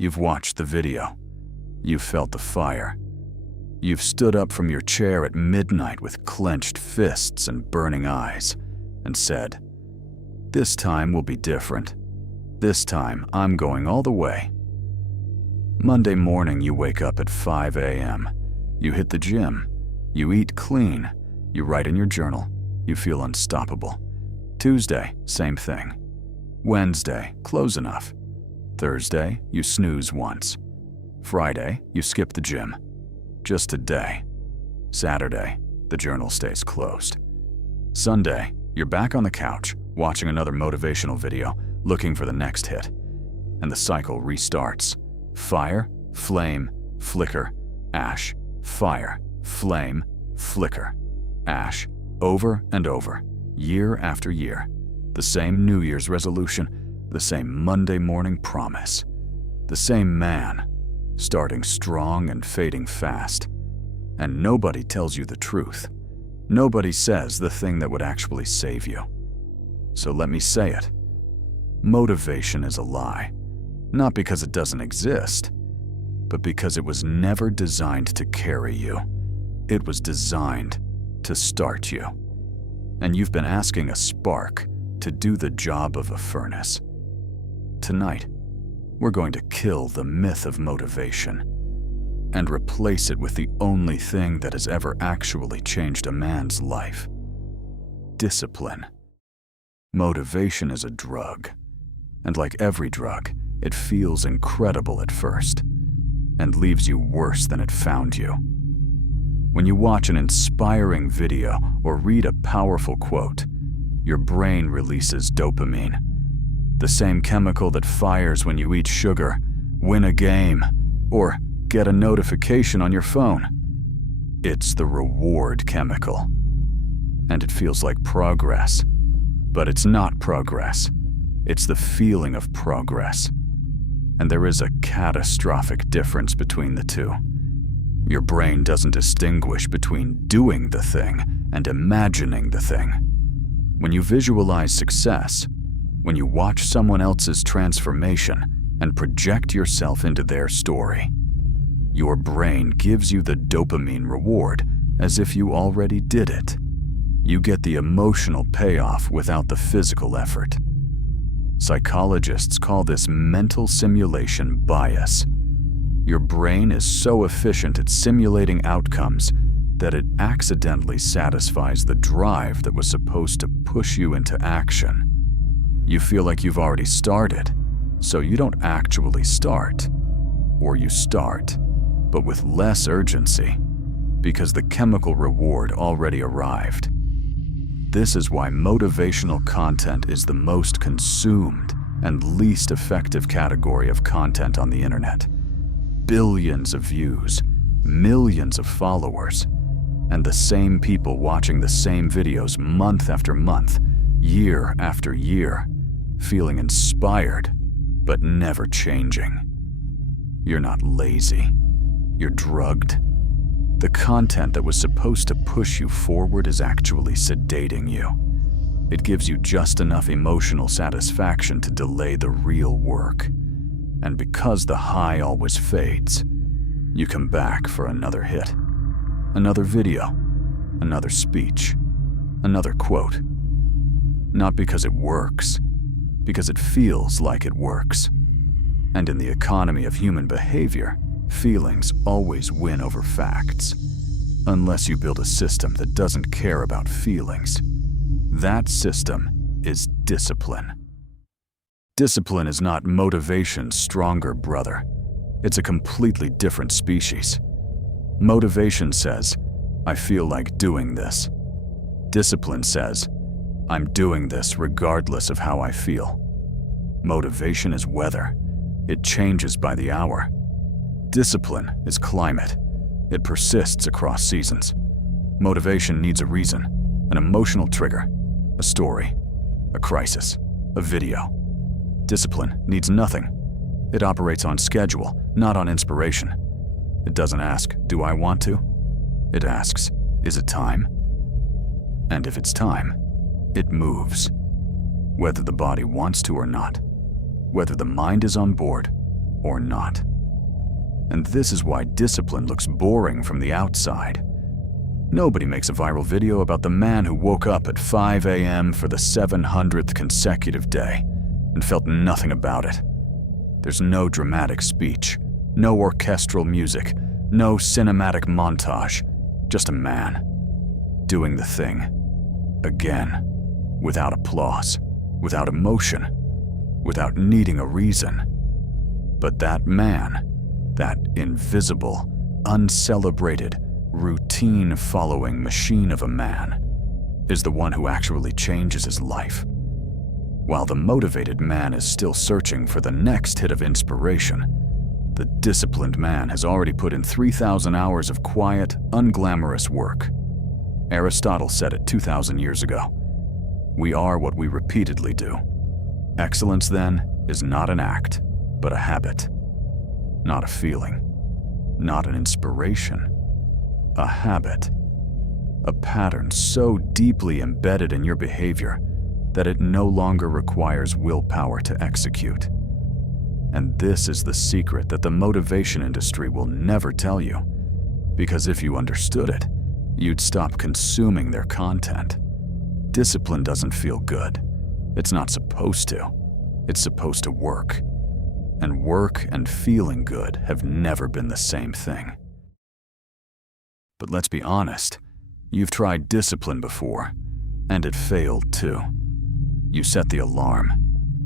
You've watched the video. You've felt the fire. You've stood up from your chair at midnight with clenched fists and burning eyes and said, "This time will be different. This time I'm going all the way." Monday morning, you wake up at 5 a.m. You hit the gym. You eat clean. You write in your journal. You feel unstoppable. Tuesday, same thing. Wednesday, close enough. Thursday, you snooze once. Friday, you skip the gym. Just a day. Saturday, the journal stays closed. Sunday, you're back on the couch, watching another motivational video, looking for the next hit. And the cycle restarts. Fire, flame, flicker, ash. Fire, flame, flicker, ash. Over and over, year after year. The same New Year's resolution, the same Monday morning promise. The same man, starting strong and fading fast. And nobody tells you the truth. Nobody says the thing that would actually save you. So let me say it. Motivation is a lie. Not because it doesn't exist, but because it was never designed to carry you. It was designed to start you. And you've been asking a spark to do the job of a furnace. Tonight, we're going to kill the myth of motivation and replace it with the only thing that has ever actually changed a man's life: discipline. Motivation is a drug, and like every drug, it feels incredible at first and leaves you worse than it found you. When you watch an inspiring video or read a powerful quote, your brain releases dopamine, the same chemical that fires when you eat sugar, win a game, or get a notification on your phone. It's the reward chemical. And it feels like progress. But it's not progress. It's the feeling of progress. And there is a catastrophic difference between the two. Your brain doesn't distinguish between doing the thing and imagining the thing. When you visualize success, when you watch someone else's transformation and project yourself into their story, your brain gives you the dopamine reward as if you already did it. You get the emotional payoff without the physical effort. Psychologists call this mental simulation bias. Your brain is so efficient at simulating outcomes that it accidentally satisfies the drive that was supposed to push you into action. You feel like you've already started, so you don't actually start. Or you start, but with less urgency, because the chemical reward already arrived. This is why motivational content is the most consumed and least effective category of content on the internet. Billions of views, millions of followers, and the same people watching the same videos month after month, year after year, feeling inspired, but never changing. You're not lazy. You're drugged. The content that was supposed to push you forward is actually sedating you. It gives you just enough emotional satisfaction to delay the real work. And because the high always fades, you come back for another hit, another video, another speech, another quote. Not because it works, because it feels like it works. And in the economy of human behavior, feelings always win over facts. Unless you build a system that doesn't care about feelings. That system is discipline. Discipline is not motivation's stronger brother. It's a completely different species. Motivation says, I feel like doing this. Discipline says, I'm doing this regardless of how I feel. Motivation is weather. It changes by the hour. Discipline is climate. It persists across seasons. Motivation needs a reason, an emotional trigger, a story, a crisis, a video. Discipline needs nothing. It operates on schedule, not on inspiration. It doesn't ask, do I want to? It asks, is it time? And if it's time, it moves. Whether the body wants to or not, whether the mind is on board or not. And this is why discipline looks boring from the outside. Nobody makes a viral video about the man who woke up at 5 a.m. for the 700th consecutive day and felt nothing about it. There's no dramatic speech, no orchestral music, no cinematic montage, just a man doing the thing again, without applause, without emotion, without needing a reason. But that man, that invisible, uncelebrated, routine-following machine of a man, is the one who actually changes his life. While the motivated man is still searching for the next hit of inspiration, the disciplined man has already put in 3,000 hours of quiet, unglamorous work. Aristotle said it 2,000 years ago. We are what we repeatedly do. Excellence, then, is not an act, but a habit. Not a feeling. Not an inspiration. A habit. A pattern so deeply embedded in your behavior that it no longer requires willpower to execute. And this is the secret that the motivation industry will never tell you, because if you understood it, you'd stop consuming their content. Discipline doesn't feel good. It's not supposed to. It's supposed to work. And work and feeling good have never been the same thing. But let's be honest, you've tried discipline before, and it failed too. You set the alarm.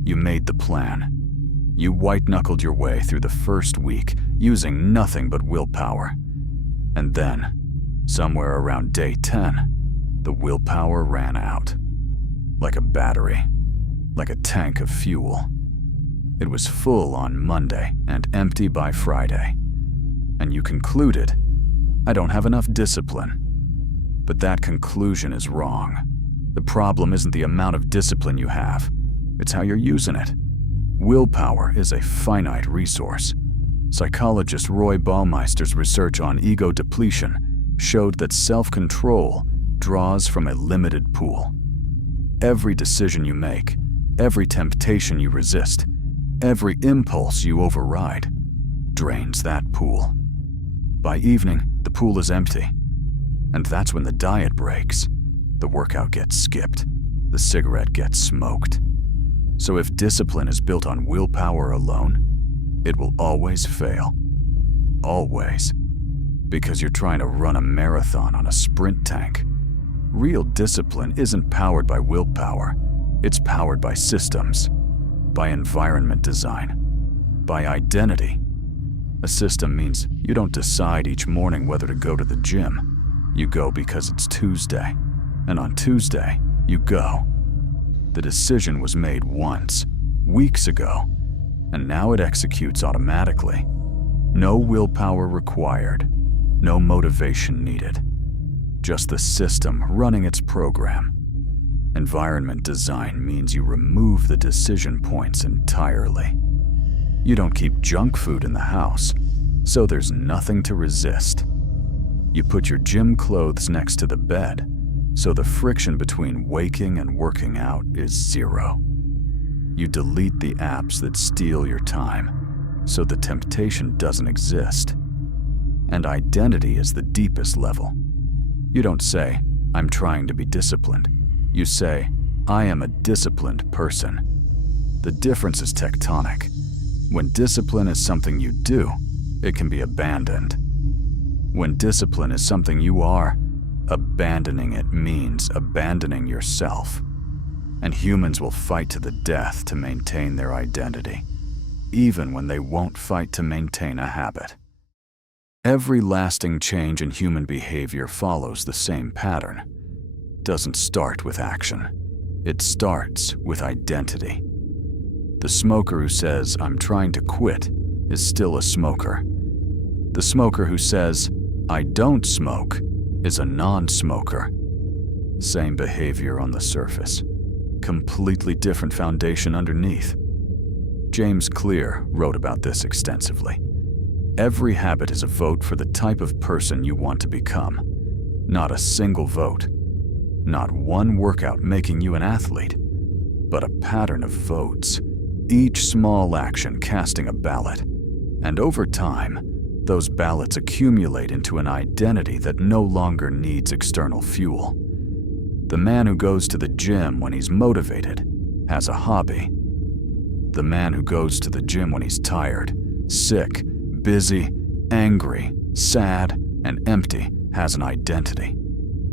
You made the plan. You white-knuckled your way through the first week using nothing but willpower. And then, somewhere around day 10, the willpower ran out. Like a battery, like a tank of fuel. It was full on Monday and empty by Friday. And you concluded, I don't have enough discipline. But that conclusion is wrong. The problem isn't the amount of discipline you have, it's how you're using it. Willpower is a finite resource. Psychologist Roy Baumeister's research on ego depletion showed that self-control draws from a limited pool. Every decision you make, every temptation you resist, every impulse you override, drains that pool. By evening, the pool is empty. And that's when the diet breaks. The workout gets skipped. The cigarette gets smoked. So if discipline is built on willpower alone, it will always fail. Always. Because you're trying to run a marathon on a sprint tank. Real discipline isn't powered by willpower. It's powered by systems, by environment design, by identity. A system means you don't decide each morning whether to go to the gym. You go because it's Tuesday. And on Tuesday, you go. The decision was made once, weeks ago, and now it executes automatically. No willpower required, no motivation needed. Just the system running its program. Environment design means you remove the decision points entirely. You don't keep junk food in the house, so there's nothing to resist. You put your gym clothes next to the bed, so the friction between waking and working out is zero. You delete the apps that steal your time, so the temptation doesn't exist. And identity is the deepest level. You don't say, I'm trying to be disciplined. You say, I am a disciplined person. The difference is tectonic. When discipline is something you do, it can be abandoned. When discipline is something you are, abandoning it means abandoning yourself. And humans will fight to the death to maintain their identity, even when they won't fight to maintain a habit. Every lasting change in human behavior follows the same pattern. It doesn't start with action. It starts with identity. The smoker who says, I'm trying to quit, is still a smoker. The smoker who says, I don't smoke, is a non-smoker. Same behavior on the surface. Completely different foundation underneath. James Clear wrote about this extensively. Every habit is a vote for the type of person you want to become. Not a single vote. Not one workout making you an athlete, but a pattern of votes. Each small action casting a ballot. And over time, those ballots accumulate into an identity that no longer needs external fuel. The man who goes to the gym when he's motivated has a hobby. The man who goes to the gym when he's tired, sick, busy, angry, sad, and empty has an identity.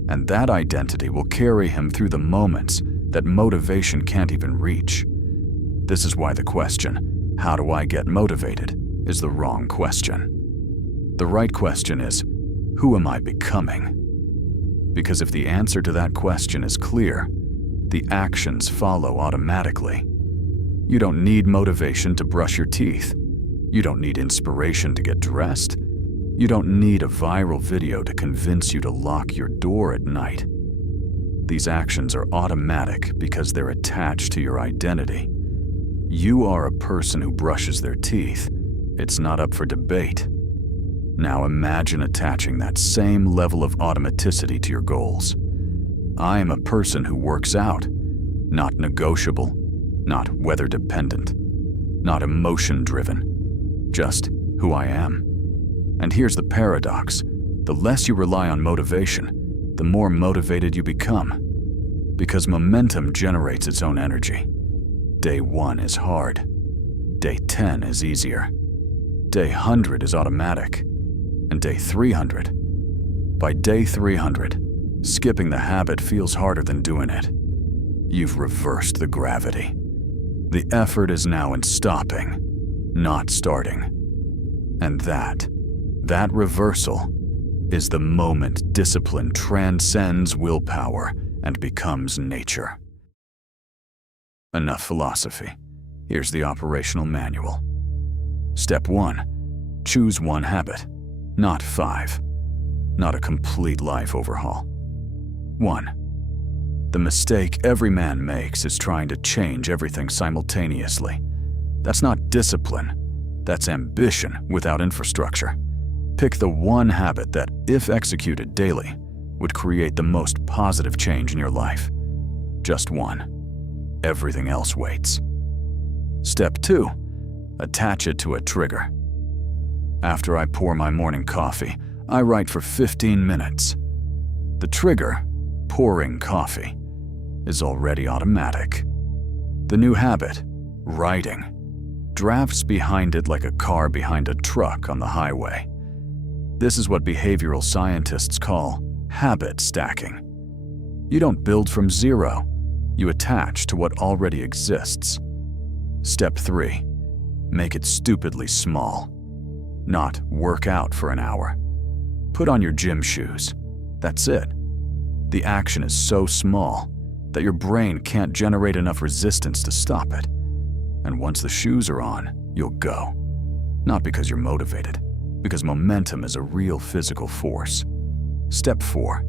And that identity will carry him through the moments that motivation can't even reach. This is why the question, "How do I get motivated?" is the wrong question. The right question is, "Who am I becoming?" Because if the answer to that question is clear, the actions follow automatically. You don't need motivation to brush your teeth. You don't need inspiration to get dressed. You don't need a viral video to convince you to lock your door at night. These actions are automatic because they're attached to your identity. You are a person who brushes their teeth. It's not up for debate. Now imagine attaching that same level of automaticity to your goals. I am a person who works out, not negotiable, not weather-dependent, not emotion-driven, just who I am. And here's the paradox. The less you rely on motivation, the more motivated you become. Because momentum generates its own energy. Day 1 is hard. Day 10 is easier. Day 100 is automatic. And day 300. By day 300, skipping the habit feels harder than doing it. You've reversed the gravity. The effort is now in stopping, not starting. And that reversal is the moment discipline transcends willpower and becomes nature. Enough philosophy. Here's the operational manual. Step 1. Choose one habit, not 5. Not a complete life overhaul. 1. The mistake every man makes is trying to change everything simultaneously. That's not discipline. That's ambition without infrastructure. Pick the one habit that, if executed daily, would create the most positive change in your life. Just one. Everything else waits. Step 2. Attach it to a trigger. After I pour my morning coffee, I write for 15 minutes. The trigger, pouring coffee, is already automatic. The new habit, writing, drafts behind it like a car behind a truck on the highway. This is what behavioral scientists call habit stacking. You don't build from zero. You attach to what already exists. Step 3. Make it stupidly small. Not work out for an hour. Put on your gym shoes. That's it. The action is so small that your brain can't generate enough resistance to stop it. And once the shoes are on, you'll go. Not because you're motivated, because momentum is a real physical force. Step 4.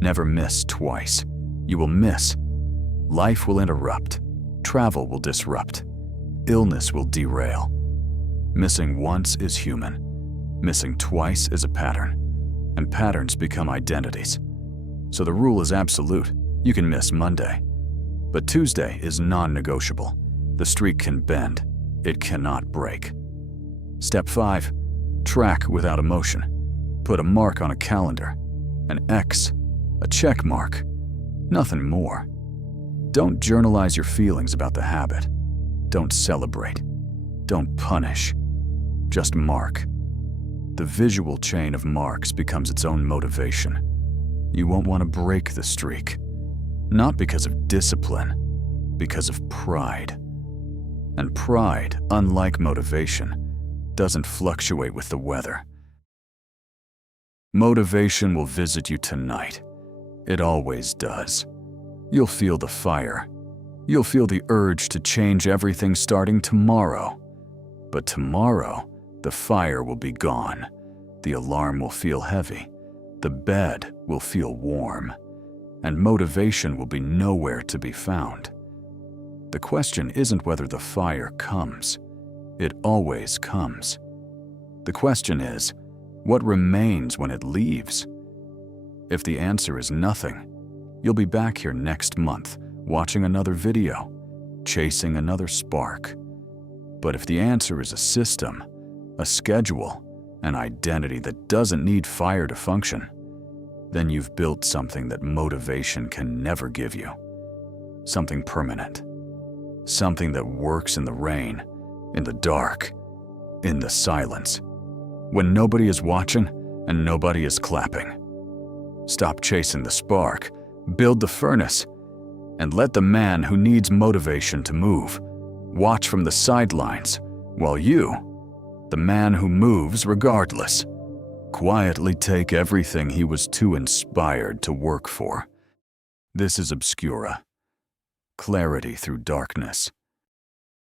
Never miss twice. You will miss. Life will interrupt. Travel will disrupt. Illness will derail. Missing once is human. Missing twice is a pattern. And patterns become identities. So the rule is absolute. You can miss Monday. But Tuesday is non-negotiable. The streak can bend. It cannot break. Step 5. Track without emotion. Put a mark on a calendar. An X. A check mark. Nothing more. Don't journalize your feelings about the habit. Don't celebrate. Don't punish. Just mark. The visual chain of marks becomes its own motivation. You won't want to break the streak. Not because of discipline, because of pride. And pride, unlike motivation, doesn't fluctuate with the weather. Motivation will visit you tonight. It always does. You'll feel the fire. You'll feel the urge to change everything starting tomorrow. But tomorrow, the fire will be gone. The alarm will feel heavy. The bed will feel warm. And motivation will be nowhere to be found. The question isn't whether the fire comes. It always comes. The question is, what remains when it leaves? If the answer is nothing, you'll be back here next month, watching another video, chasing another spark. But if the answer is a system, a schedule, an identity that doesn't need fire to function, then you've built something that motivation can never give you. Something permanent. Something that works in the rain, in the dark, in the silence, when nobody is watching and nobody is clapping. Stop chasing the spark, build the furnace, and let the man who needs motivation to move watch from the sidelines, while you, the man who moves regardless, quietly take everything he was too inspired to work for. This is Obscura. Clarity through darkness.